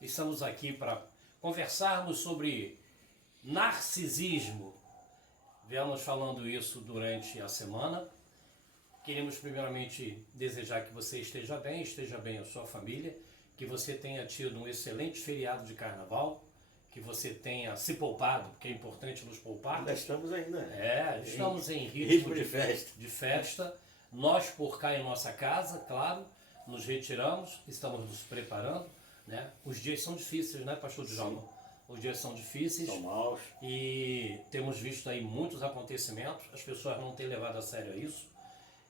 Estamos aqui para conversarmos sobre narcisismo. Viemos falando isso durante a semana. Queremos primeiramente desejar que você esteja bem a sua família, que você tenha tido um excelente feriado de carnaval, que você tenha se poupado, porque é importante nos poupar. Ainda estamos ainda. Estamos em ritmo de festa. Nós, por cá em nossa casa, claro, nos retiramos, estamos nos preparando, né? Os dias são difíceis, né, pastor Djalma? Os dias são difíceis. São maus. E temos visto aí muitos acontecimentos, as pessoas não têm levado a sério isso.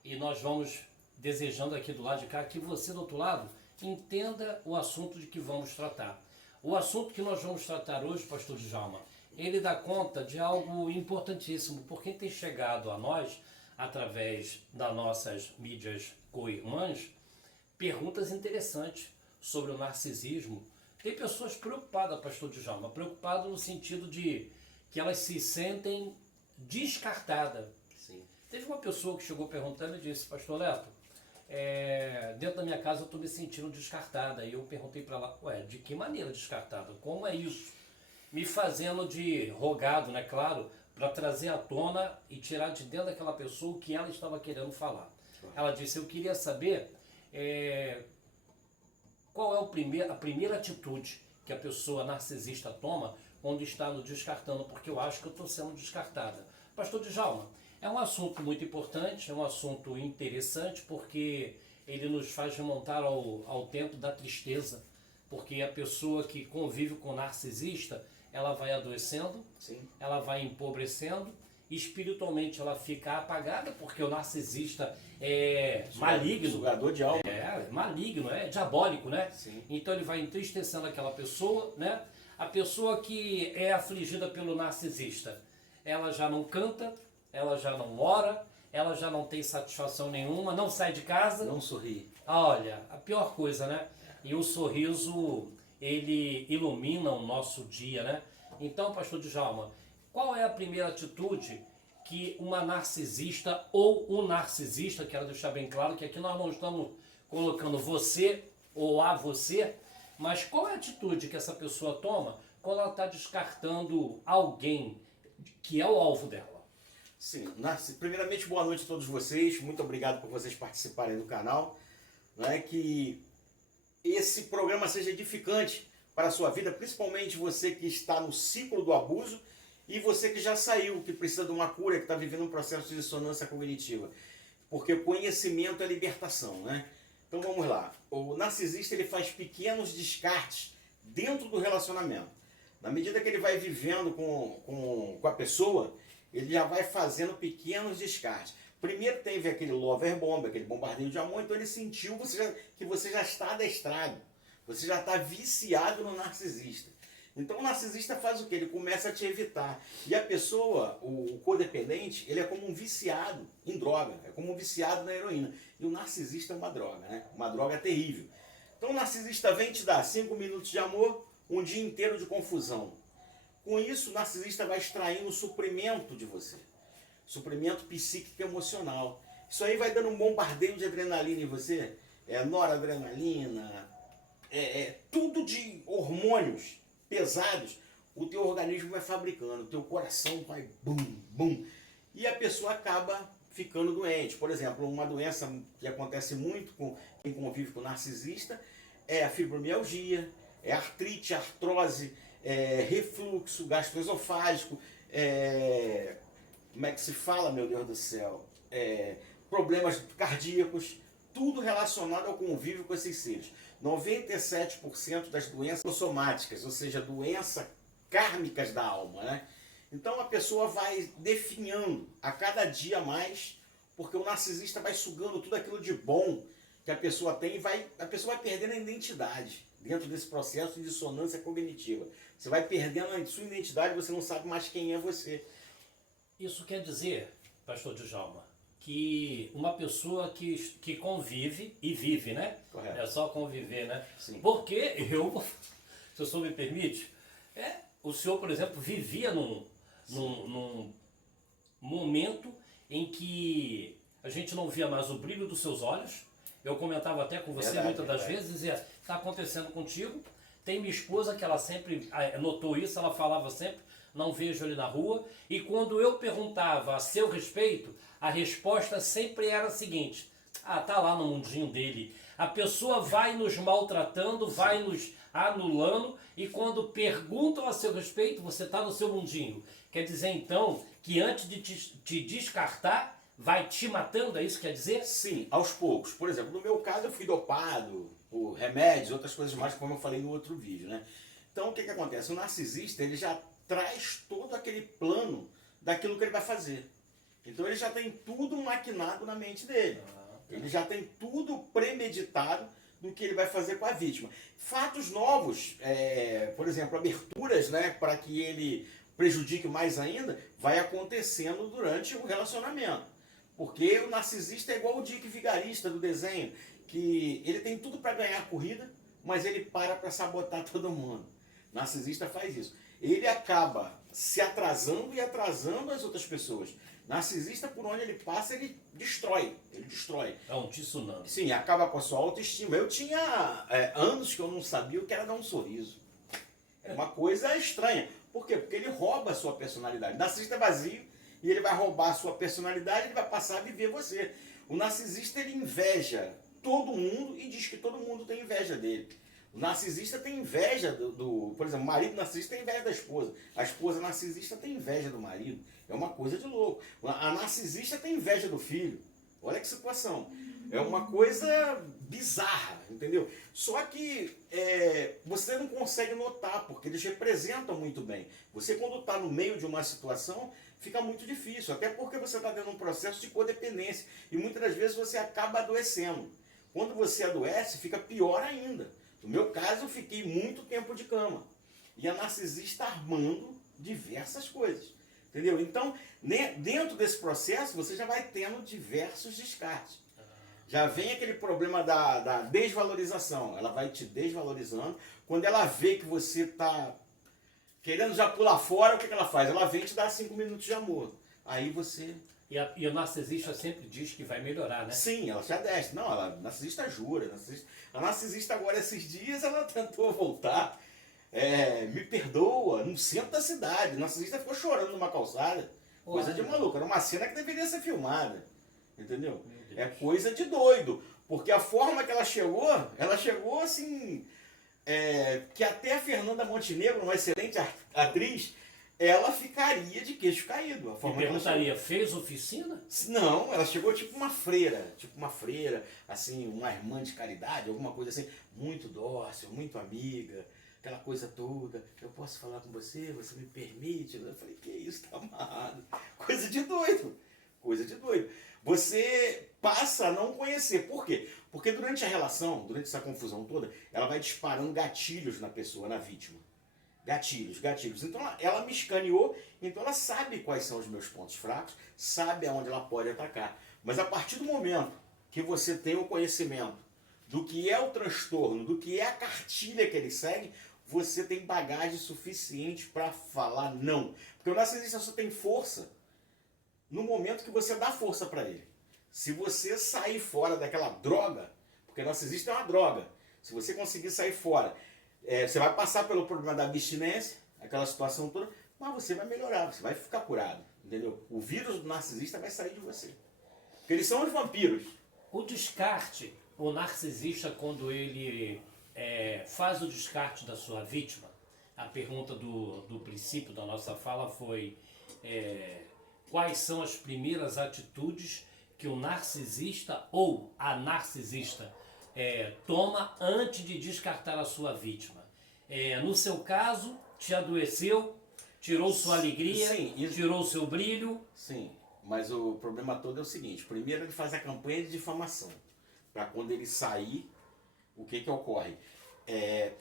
E nós vamos desejando aqui do lado de cá que você do outro lado entenda o assunto de que vamos tratar. O assunto que nós vamos tratar hoje, pastor Djalma, ele dá conta de algo importantíssimo, porque tem chegado a nós, através das nossas mídias co-irmãs, perguntas interessantes sobre o narcisismo. Tem pessoas preocupadas, pastor Djalma, preocupadas no sentido de que elas se sentem descartadas. Sim. Teve uma pessoa que chegou perguntando e disse, pastor Leto, dentro da minha casa eu estou me sentindo descartada. E eu perguntei para ela, de que maneira descartada? Como é isso? Me fazendo de rogado, né, claro, para trazer à tona e tirar de dentro daquela pessoa o que ela estava querendo falar. Ela disse, eu queria saber qual é a primeira atitude que a pessoa narcisista toma quando está nos descartando, porque eu acho que eu estou sendo descartada. Pastor Djalma, é um assunto muito importante, é um assunto interessante, porque ele nos faz remontar ao tempo da tristeza, porque a pessoa que convive com o narcisista, ela vai adoecendo, Sim. ela vai empobrecendo, espiritualmente ela fica apagada, porque o narcisista é maligno. Sugador de alma. É maligno, é diabólico, né? Sim. Então ele vai entristecendo aquela pessoa, né? A pessoa que é afligida pelo narcisista, ela já não canta, ela já não ora, ela já não tem satisfação nenhuma, não sai de casa. Não sorri. Olha, a pior coisa, né? E o sorriso, ele ilumina o nosso dia, né? Então, pastor Djalma, qual é a primeira atitude que uma narcisista ou um narcisista, quero deixar bem claro que aqui nós não estamos colocando você ou a você, mas qual é a atitude que essa pessoa toma quando ela está descartando alguém que é o alvo dela? Sim. Primeiramente, boa noite a todos vocês. Muito obrigado por vocês participarem do canal. Que esse programa seja edificante para a sua vida, principalmente você que está no ciclo do abuso e você que já saiu, que precisa de uma cura, que está vivendo um processo de dissonância cognitiva. Porque conhecimento é libertação, né? Então vamos lá. O narcisista ele faz pequenos descartes dentro do relacionamento. Na medida que ele vai vivendo com a pessoa, ele já vai fazendo pequenos descartes. Primeiro teve aquele lover bomb, aquele bombardeio de amor, então ele sentiu que você já está adestrado. Você já está viciado no narcisista. Então o narcisista faz o quê? Ele começa a te evitar. E a pessoa, o codependente, ele é como um viciado em droga, é como um viciado na heroína. E o narcisista é uma droga, né? Uma droga terrível. Então o narcisista vem te dar 5 minutos de amor, um dia inteiro de confusão. Com isso, o narcisista vai extraindo o suprimento de você. Suprimento psíquico e emocional. Isso aí vai dando um bombardeio de adrenalina em você. Noradrenalina, tudo de hormônios pesados. O teu organismo vai fabricando, o teu coração vai bum, bum. E a pessoa acaba ficando doente. Por exemplo, uma doença que acontece muito com quem convive com narcisista é a fibromialgia, é artrite, artrose, refluxo gastroesofágico, como é que se fala, meu Deus do céu? Problemas cardíacos, tudo relacionado ao convívio com esses seres. 97% das doenças somáticas, ou seja, doenças kármicas da alma, né? Então a pessoa vai definhando a cada dia mais, porque o narcisista vai sugando tudo aquilo de bom que a pessoa tem e a pessoa vai perdendo a identidade dentro desse processo de dissonância cognitiva. Você vai perdendo a sua identidade, você não sabe mais quem é você. Isso quer dizer, pastor Djalma, que uma pessoa que convive e vive, né? Correto. É só conviver, né? Sim. Porque se o senhor me permite, o senhor, por exemplo, vivia num momento em que a gente não via mais o brilho dos seus olhos. Eu comentava até com você muitas das vezes, está acontecendo contigo, Tem minha esposa que ela sempre notou isso, ela falava sempre, não vejo ele na rua. E quando eu perguntava a seu respeito, a resposta sempre era a seguinte: ah, tá lá no mundinho dele. A pessoa vai nos maltratando, vai nos anulando, e quando perguntam a seu respeito, você está no seu mundinho. Quer dizer então que antes de te descartar, vai te matando, é isso que quer dizer? Sim, aos poucos. Por exemplo, no meu caso eu fui dopado por remédios, outras coisas mais, como eu falei no outro vídeo, né? Então o que acontece? O narcisista, ele já traz todo aquele plano daquilo que ele vai fazer. Então ele já tem tudo maquinado na mente dele. Ele já tem tudo premeditado do que ele vai fazer com a vítima. Fatos novos, por exemplo, aberturas, né, para que ele prejudique mais ainda, vai acontecendo durante o relacionamento. Porque o narcisista é igual o Dick Vigarista do desenho, que ele tem tudo para ganhar a corrida, mas ele para sabotar todo mundo. O narcisista faz isso. Ele acaba se atrasando e atrasando as outras pessoas. Narcisista, por onde ele passa, ele destrói. Ele destrói. É um tsunami. Sim, acaba com a sua autoestima. Eu tinha anos que eu não sabia o que era dar um sorriso. É uma coisa estranha. Por quê? Porque ele rouba a sua personalidade. O narcisista é vazio e ele vai roubar a sua personalidade e ele vai passar a viver você. O narcisista, ele inveja todo mundo e diz que todo mundo tem inveja dele. O narcisista tem inveja por exemplo, o marido narcisista tem inveja da esposa. A esposa narcisista tem inveja do marido. É uma coisa de louco. A narcisista tem inveja do filho. Olha que situação. É uma coisa bizarra, entendeu? Só que você não consegue notar, porque eles representam muito bem. Você, quando está no meio de uma situação, fica muito difícil. Até porque você está tendo um processo de codependência. E muitas das vezes você acaba adoecendo. Quando você adoece, fica pior ainda. No meu caso, eu fiquei muito tempo de cama. E a narcisista armando diversas coisas. Entendeu? Então, dentro desse processo, você já vai tendo diversos descartes. Já vem aquele problema da desvalorização. Ela vai te desvalorizando. Quando ela vê que você está querendo já pular fora, o que ela faz? Ela vem te dar 5 minutos de amor. Aí você... E o narcisista sempre diz que vai melhorar, né? Sim, ela já desce. Não, a narcisista jura. A narcisista agora, esses dias, ela tentou voltar. Me perdoa, no centro da cidade. A narcisista ficou chorando numa calçada. Coisa de maluco. Era uma cena que deveria ser filmada. Entendeu? É coisa de doido. Porque a forma que ela chegou assim... que até a Fernanda Montenegro, uma excelente atriz... ela ficaria de queixo caído. E perguntaria, fez oficina? Não, ela chegou tipo uma freira, assim, uma irmã de caridade, alguma coisa assim, muito dócil, muito amiga, aquela coisa toda. Eu posso falar com você? Você me permite? Eu falei, que isso, tá amarrado. Coisa de doido. Você passa a não conhecer. Por quê? Porque durante a relação, durante essa confusão toda, ela vai disparando gatilhos na pessoa, na vítima. Gatilhos. Então ela me escaneou, então ela sabe quais são os meus pontos fracos, sabe aonde ela pode atacar. Mas a partir do momento que você tem o conhecimento do que é o transtorno, do que é a cartilha que ele segue, você tem bagagem suficiente para falar não. Porque o narcisista só tem força no momento que você dá força para ele. Se você sair fora daquela droga, porque o narcisista é uma droga, se você conseguir sair fora... você vai passar pelo problema da abstinência, aquela situação toda, mas você vai melhorar, você vai ficar curado, entendeu? O vírus do narcisista vai sair de você. Porque eles são os vampiros. O descarte, o narcisista, quando ele faz o descarte da sua vítima, a pergunta do princípio da nossa fala foi quais são as primeiras atitudes que o narcisista ou a narcisista toma antes de descartar a sua vítima. No seu caso, te adoeceu, tirou sua alegria, sim, tirou seu brilho. Sim, mas o problema todo é o seguinte: primeiro ele faz a campanha de difamação, para quando ele sair, o que ocorre?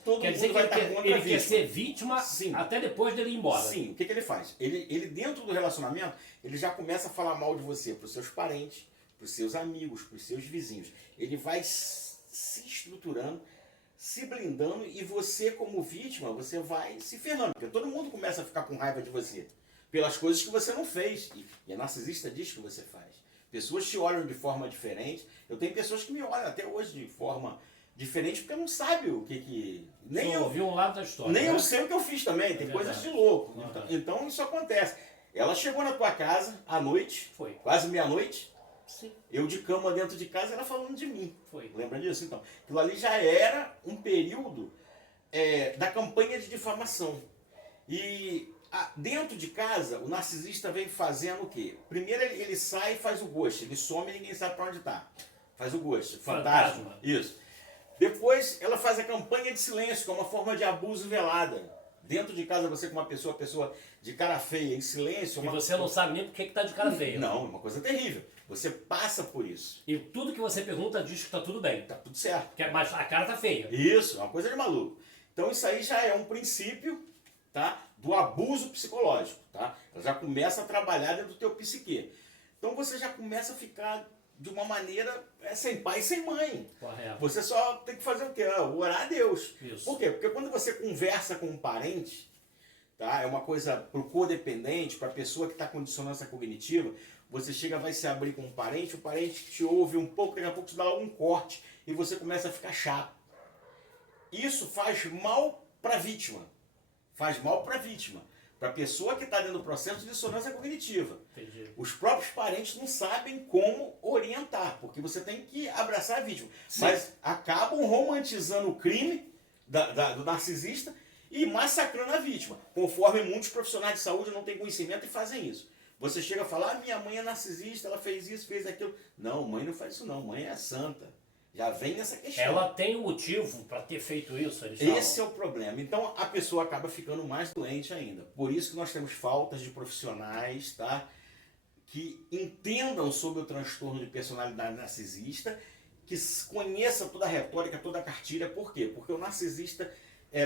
Todo Quer dizer mundo que vai estar contra a ele vítima. quer ser vítima. Sim. Até depois dele ir embora. Sim, o que ele faz? Ele dentro do relacionamento, ele já começa a falar mal de você para os seus parentes, para os seus amigos, para os seus vizinhos. Ele vai se estruturando, se blindando, e você, como vítima, você vai se ferrando. Porque todo mundo começa a ficar com raiva de você pelas coisas que você não fez. E a narcisista diz que você faz. Pessoas te olham de forma diferente. Eu tenho pessoas que me olham até hoje de forma Diferente porque não sabe o que... Nem Só eu ouvi um lado da história. nem né? eu sei o que eu fiz também, tem verdade. coisas de louco. Uhum. Então isso acontece. Ela chegou na tua casa à noite, Foi. quase meia-noite, Sim, eu de cama dentro de casa, ela falando de mim. foi. Lembra disso? Então, aquilo ali já era um período da campanha de difamação. E dentro de casa, o narcisista vem fazendo o quê? Primeiro ele sai e faz o ghost, ele some e ninguém sabe para onde está. Faz o ghost, fantasma. Isso. Depois ela faz a campanha de silêncio, que é uma forma de abuso velada. Dentro de casa, você com uma pessoa de cara feia, em silêncio... E você não sabe nem por que tá de cara feia. Não, é uma coisa terrível. Você passa por isso. E tudo que você pergunta diz que tá tudo bem. Tá tudo certo. Mas a cara tá feia. Isso, é uma coisa de maluco. Então isso aí já é um princípio, tá, do abuso psicológico. Tá? Ela já começa a trabalhar dentro do teu psique. Então você já começa a ficar de uma maneira sem pai e sem mãe. Correto. Você só tem que fazer o quê? Orar a Deus. Isso. Por quê? Porque quando você conversa com um parente, tá? É uma coisa para o codependente, para a pessoa que está com dissonância cognitiva, você chega, vai se abrir com um parente, o parente te ouve um pouco, daqui a pouco te dá um corte e você começa a ficar chato. Isso faz mal para a vítima. Faz mal para a vítima. Para a pessoa que está dentro do processo de dissonância cognitiva. Entendi. Os próprios parentes não sabem como orientar, porque você tem que abraçar a vítima. Sim. Mas acabam romantizando o crime do narcisista e massacrando a vítima, conforme muitos profissionais de saúde não têm conhecimento e fazem isso. Você chega a falar, minha mãe é narcisista, ela fez isso, fez aquilo. Não, mãe não faz isso não, mãe é santa. Já vem nessa questão. Ela tem um motivo para ter feito isso, eles Esse falam. é o problema. Então a pessoa acaba ficando mais doente ainda. Por isso que nós temos faltas de profissionais, tá? Que entendam sobre o transtorno de personalidade narcisista, que conheçam toda a retórica, toda a cartilha. Por quê? Porque o narcisista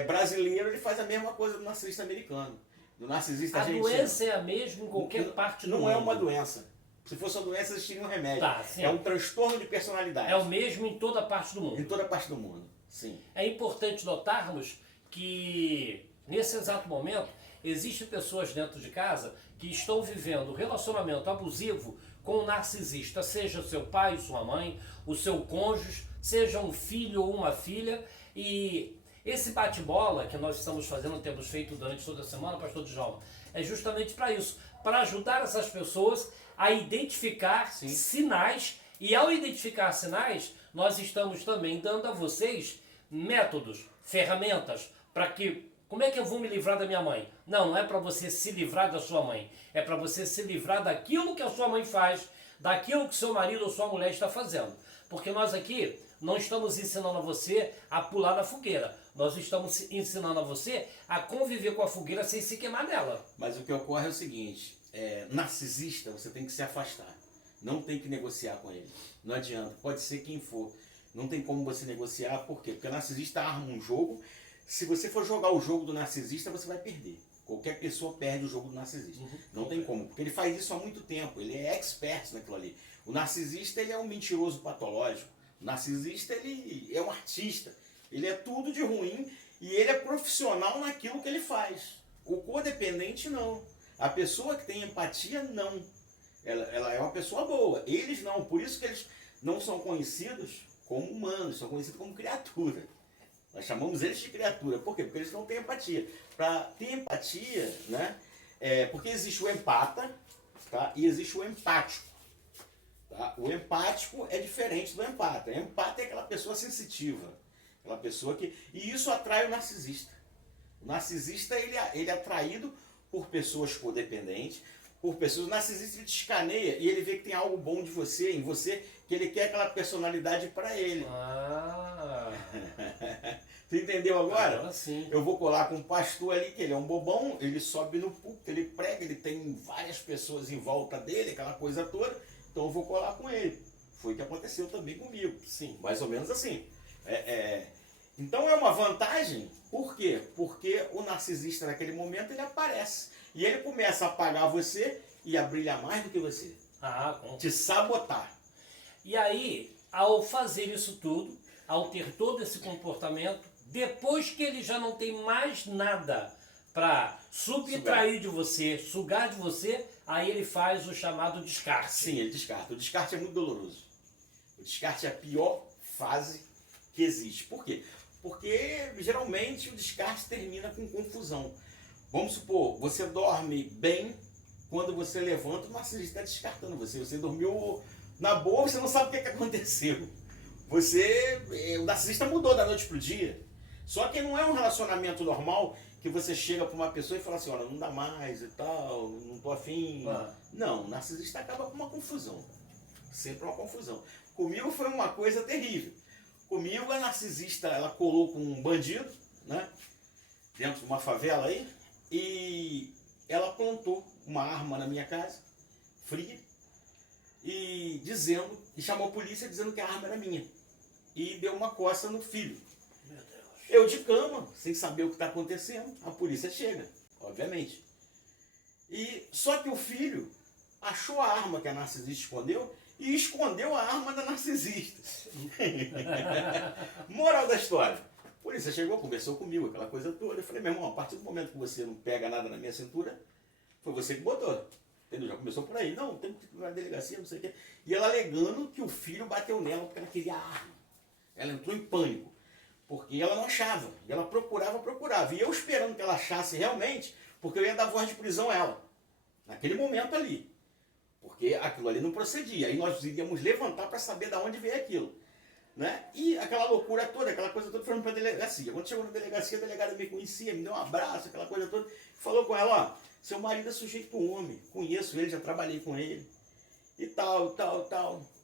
brasileiro ele faz a mesma coisa do narcisista americano. Do narcisista A argentino. doença é a mesma em qualquer parte do mundo. Não é uma doença. Se fosse uma doença, existiria um remédio. Tá, sim. É um transtorno de personalidade. É o mesmo em toda parte do mundo. Em toda parte do mundo, sim. É importante notarmos que, nesse exato momento, existem pessoas dentro de casa que estão vivendo um relacionamento abusivo com o narcisista, seja seu pai, sua mãe, o seu cônjuge, seja um filho ou uma filha. E esse bate-bola que nós estamos fazendo, temos feito durante toda a semana, pastor Djalma, é justamente para isso, para ajudar essas pessoas a identificar Sim. sinais, e ao identificar sinais, nós estamos também dando a vocês métodos, ferramentas, para que... Como é que eu vou me livrar da minha mãe? Não é para você se livrar da sua mãe, é para você se livrar daquilo que a sua mãe faz, daquilo que seu marido ou sua mulher está fazendo. Porque nós aqui não estamos ensinando a você a pular na fogueira, nós estamos ensinando a você a conviver com a fogueira sem se queimar nela. Mas o que ocorre é o seguinte, narcisista você tem que se afastar, não tem que negociar com ele, não adianta, pode ser quem for, não tem como você negociar, por quê? Porque o narcisista arma um jogo, se você for jogar o jogo do narcisista você vai perder, qualquer pessoa perde o jogo do narcisista, não tem como, porque ele faz isso há muito tempo, ele é expert naquilo ali, o narcisista ele é um mentiroso patológico, o narcisista ele é um artista, ele é tudo de ruim e ele é profissional naquilo que ele faz, o codependente não. A pessoa que tem empatia, não. Ela é uma pessoa boa. Eles não. Por isso que eles não são conhecidos como humanos, são conhecidos como criatura. Nós chamamos eles de criatura. Por quê? Porque eles não têm empatia. Para ter empatia, né? Porque existe o empata, tá? E existe o empático. Tá? O empático é diferente do empata. O empata é aquela pessoa sensitiva. Aquela pessoa que... E isso atrai o narcisista. O narcisista ele é atraído por pessoas codependentes, por pessoas... O narcisista ele te escaneia e ele vê que tem algo bom de você, em você, que ele quer aquela personalidade para ele. Ah, Tu entendeu agora? agora sim. Eu vou colar com um pastor ali, que ele é um bobão, ele sobe no púlpito, ele prega, ele tem várias pessoas em volta dele, aquela coisa toda, então eu vou colar com ele. Foi o que aconteceu também comigo. Sim. Mais ou menos assim. Então é uma vantagem, por quê? Porque o narcisista naquele momento ele aparece. E ele começa a apagar você e a brilhar mais do que você. Te sabotar. E aí, ao fazer isso tudo, ao ter todo esse comportamento, depois que ele já não tem mais nada para subtrair de você, sugar de você, aí ele faz o chamado descarte. Sim, ele descarta. O descarte é muito doloroso. O descarte é a pior fase que existe. Por quê? Porque geralmente o descarte termina com confusão. Vamos supor, você dorme bem, quando você levanta, o narcisista está descartando você. Você dormiu na boa, você não sabe o que aconteceu. O narcisista mudou da noite para o dia. Só que não é um relacionamento normal que você chega para uma pessoa e fala assim, olha, não dá mais e tal, não tô afim. Não, o narcisista acaba com uma confusão. Sempre uma confusão. Comigo foi uma coisa terrível. Comigo a narcisista, ela colou com um bandido, né, dentro de uma favela aí, e ela plantou uma arma na minha casa, fria, e chamou a polícia dizendo que a arma era minha. E deu uma coça no filho. Meu Deus. Eu de cama, sem saber o que está acontecendo, a polícia chega, obviamente. Só que o filho achou a arma que a narcisista escondeu e escondeu a arma da narcisista. Moral da história. A polícia chegou, conversou comigo, aquela coisa toda. Eu falei, meu irmão, a partir do momento que você não pega nada na minha cintura, foi você que botou. Entendeu? Já começou por aí. Não, temos que ir na delegacia, não sei o quê. E ela alegando que o filho bateu nela porque ela queria a arma. Ela entrou em pânico. Porque ela não achava. E ela procurava. E eu esperando que ela achasse realmente, porque eu ia dar voz de prisão a ela. Naquele momento ali. Porque aquilo ali não procedia. Aí nós iríamos levantar para saber de onde veio aquilo. Né? E aquela loucura toda, aquela coisa toda, foram para a delegacia. Quando chegou na delegacia, a delegada me conhecia, me deu um abraço, aquela coisa toda. Falou com ela, ó, seu marido é sujeito homem, conheço ele, já trabalhei com ele. E tal.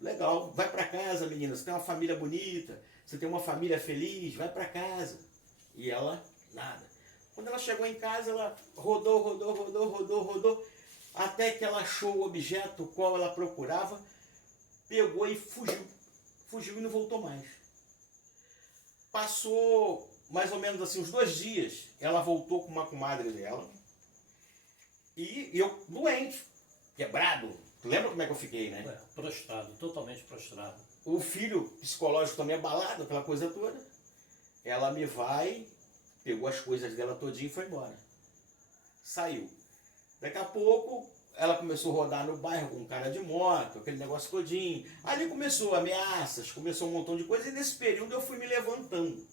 Legal, vai para casa, menina, você tem uma família bonita, você tem uma família feliz, vai para casa. E ela, nada. Quando ela chegou em casa, ela rodou, até que ela achou o objeto qual ela procurava, pegou e fugiu. Fugiu e não voltou mais. Passou mais ou menos assim uns 2 dias, ela voltou com uma comadre dela, e eu doente, quebrado. Tu lembra como é que eu fiquei, né? Prostrado, totalmente prostrado. O filho psicológico também abalado, aquela coisa toda. Ela me vai, pegou as coisas dela todinha e foi embora. Saiu. Daqui a pouco, ela começou a rodar no bairro com um cara de moto, aquele negócio todinho. Ali começou ameaças, começou um montão de coisa, e nesse período eu fui me levantando.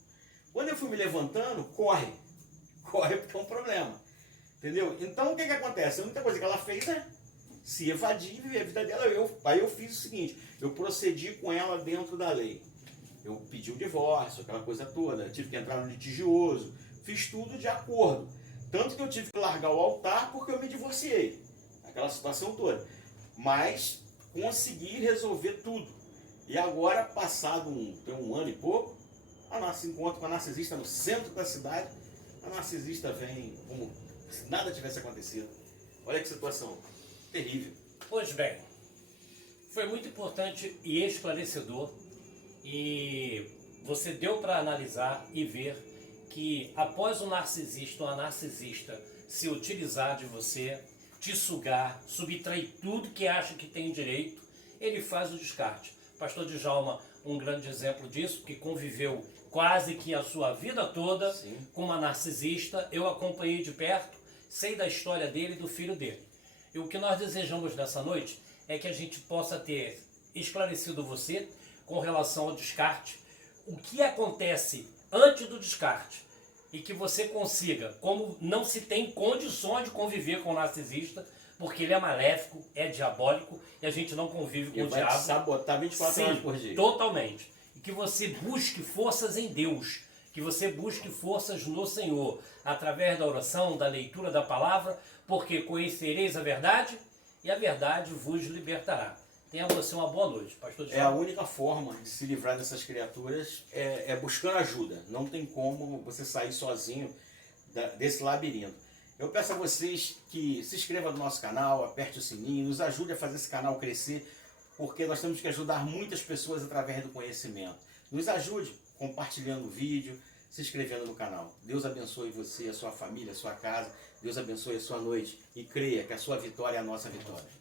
Quando eu fui me levantando, corre porque é um problema. Entendeu? Então o que acontece? A única coisa que ela fez é se evadir e viver a vida dela. Aí eu fiz o seguinte, eu procedi com ela dentro da lei. Eu pedi o divórcio, aquela coisa toda, tive que entrar no litigioso, fiz tudo de acordo. Tanto que eu tive que largar o altar porque eu me divorciei. Aquela situação toda. Mas consegui resolver tudo. E agora, passado tem um ano e pouco, a nossa encontro com a narcisista no centro da cidade, a narcisista vem como se nada tivesse acontecido. Olha que situação terrível. Pois bem, foi muito importante e esclarecedor, e você deu para analisar e ver que após o narcisista ou a narcisista se utilizar de você, te sugar, subtrair tudo que acha que tem direito, ele faz o descarte. Pastor Djalma, um grande exemplo disso, que conviveu quase que a sua vida toda com uma narcisista. Eu acompanhei de perto, sei da história dele e do filho dele. E o que nós desejamos nessa noite é que a gente possa ter esclarecido você com relação ao descarte, o que acontece antes do descarte, e que você consiga, como não se tem condições de conviver com o narcisista, porque ele é maléfico, é diabólico, e a gente não convive com o diabo. Vai te sabotar 24 horas por dia. Totalmente. E que você busque forças em Deus, que você busque forças no Senhor, através da oração, da leitura da palavra, porque conhecereis a verdade, e a verdade vos libertará. Tenha você uma boa noite, pastor Djalma. A única forma de se livrar dessas criaturas é buscando ajuda. Não tem como você sair sozinho desse labirinto. Eu peço a vocês que se inscrevam no nosso canal, aperte o sininho, nos ajude a fazer esse canal crescer, porque nós temos que ajudar muitas pessoas através do conhecimento. Nos ajude compartilhando o vídeo, se inscrevendo no canal. Deus abençoe você, a sua família, a sua casa. Deus abençoe a sua noite. E creia que a sua vitória é a nossa vitória.